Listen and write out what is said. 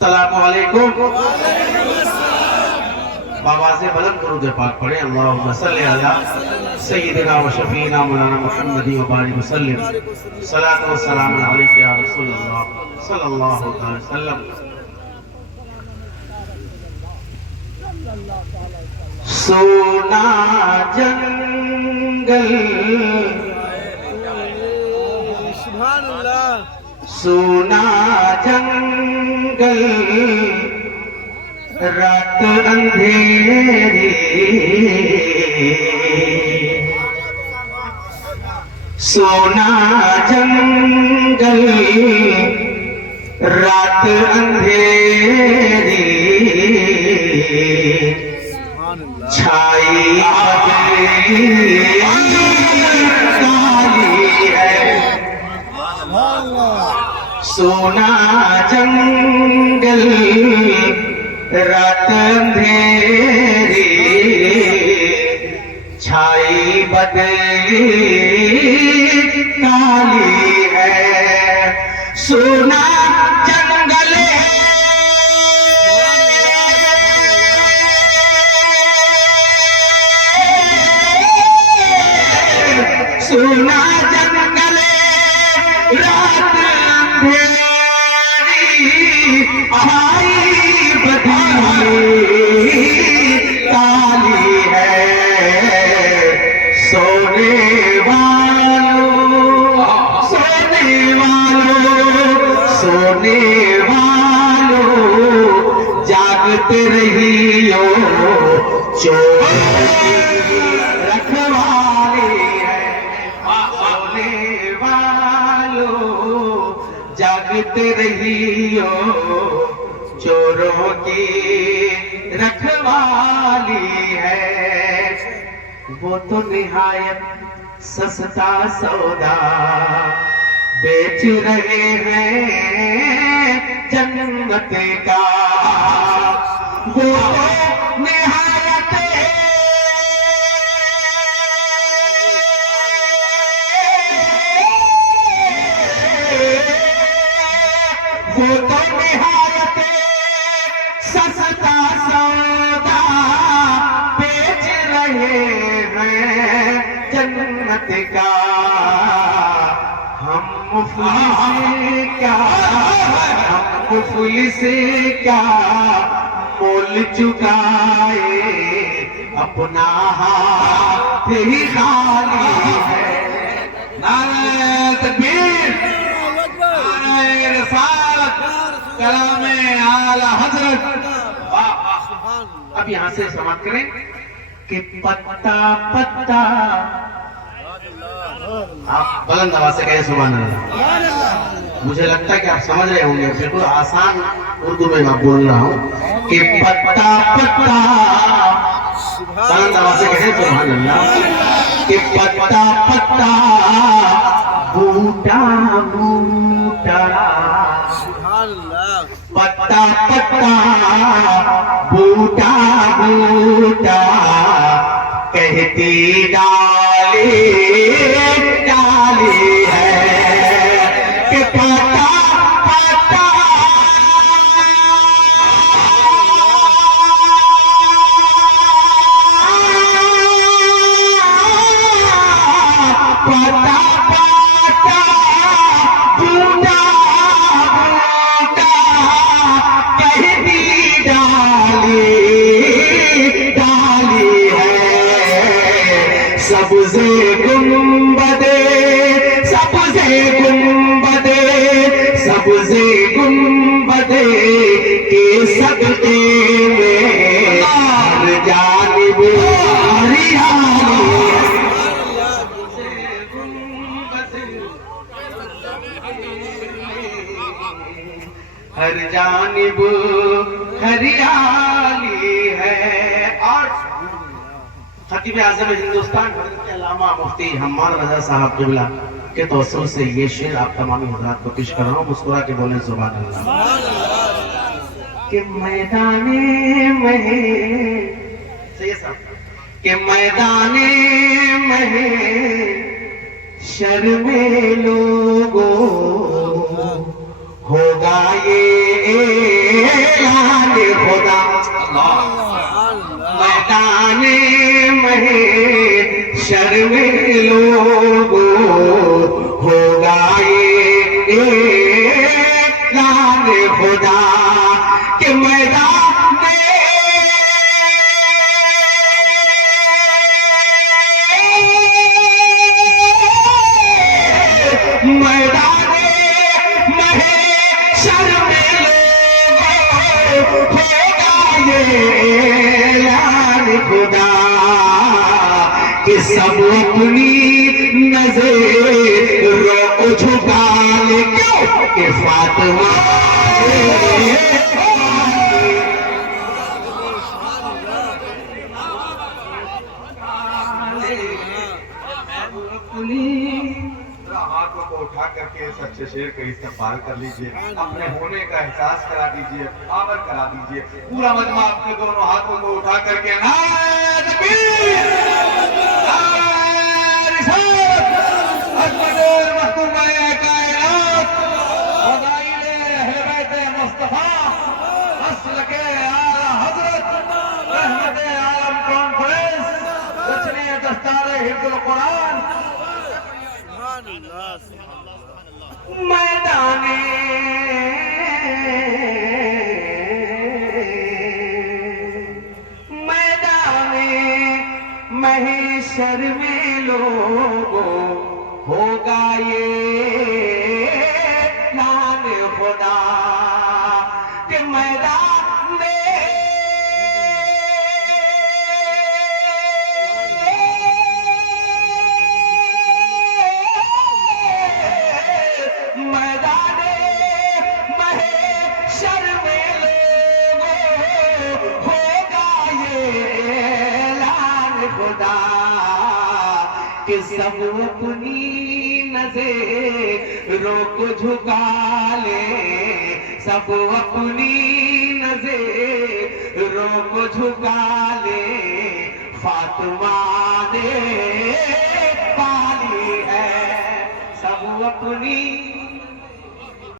अस्सलामुअलैकुम। बाबा से बुलंद दुरूद पाक पढ़े। अल्लाहुम्मा सल्लि अला सय्यिदिना व शफीना मौलाना मुहम्मदी व बारिक वसल्लिम। सलातो व सलाम अलैका या रसूलल्लाह सल्लल्लाहु अलैहि वसल्लम। सोना जंगल सुभान अल्लाह, सोना जंगल रात अंधेरी, सोना जंगल रात अंधेरी, छाई काली है। सोना जंगल रात अंधेरी, छाई बदली काली है। सोना जंगल सोना जंगल रात अंधेरी, आई बदली काली है। सोने वालों, सोने वालों, सोने वालों, जागते रहियो, चोर की रखवाली है। सोने वालों, जागते रहियो, चोरों की रखवाली है। वो तो निहायत सस्ता सौदा बेच रहे हैं जन्नत का। वो तो निहायत वो तो निहायत सस्ता सौदा बेच रहे हैं जन्नत का। हम मुफलिस क्या मोल चुकाए, अपना हाथ ही खाली है। नारे तकबीर, नारे रिसालत, कलामे आला हजरत। अब यहां से समाप्त करें कि पत्ता पत्ता, आप बुलंद आवाज से कहें सुभान अल्लाह। मुझे लगता है कि आप समझ रहे होंगे, बिल्कुल आसान उर्दू में मैं बोल रहा हूं कि पत्ता पत्ता, बुलंद आवाज से कहें सुभान अल्लाह। कि पत्ता पत्ता, बूटा बूटा, पत्ता पत्ता, बूटा बूटा, कहती डाली डाली है। कि पत्ता पत्ता, पत्ता पत्ता, बूटा बूटा, कहती डाली डाली है। सबसे गुंबदे, सबसे गुंबदे, सबसे गुंबदे के सदके में हर जानिब हरियाली है। सबसे गुंबदे, हर जानिब हरियाली है। और खतीब आज़म हिंदुस्तान हज़रत अल्लामा मुफ्ती हम्माद रज़ा साहब क़िबला के तवस्सुल से ये शेर आप तमाम हज़रात को पेश कर रहा हूँ। मुस्कुरा के बोले सुभान अल्लाह। कि मैदाने महे, सही साहब, कि मैदाने महे शर्मे लोगों, होगा ये ऐलान खुदा मैदान महशर में लोगों होगा ये ऐलान खुदा के मैदान महशर में लोगों होगा ये ऐलान खुदा कि सब अपनी नजरों को झुका ले क्यों कि फातिमा हाथों को उठा करके सच्चे शेर का इस्तेमाल कर लीजिए, अपने होने का एहसास करा दीजिए, आवर करा दीजिए। पूरा मजमा अपने दोनों हाथों को उठा करके नारे तकबीर, नारे रिसालत, अज़मतुल महतूबाए कायनात, फ़ज़ाइले अहले बैत मुस्तफ़ा, मसलके आला हज़रत, रहमते आलम कॉन्फ्रेंस, रचने दस्तारे हिफ्ज़ुल कुरान, मैदाने महशर में लोगों होगा ये ऐलान खुदा के मैदान महशर में लोगों होगा ये ऐलान खुदा कि सब अपनी नज़रों को झुका ले, सब अपनी नज़रों को झुका ले, फातिमा ने पाली है सब अपनी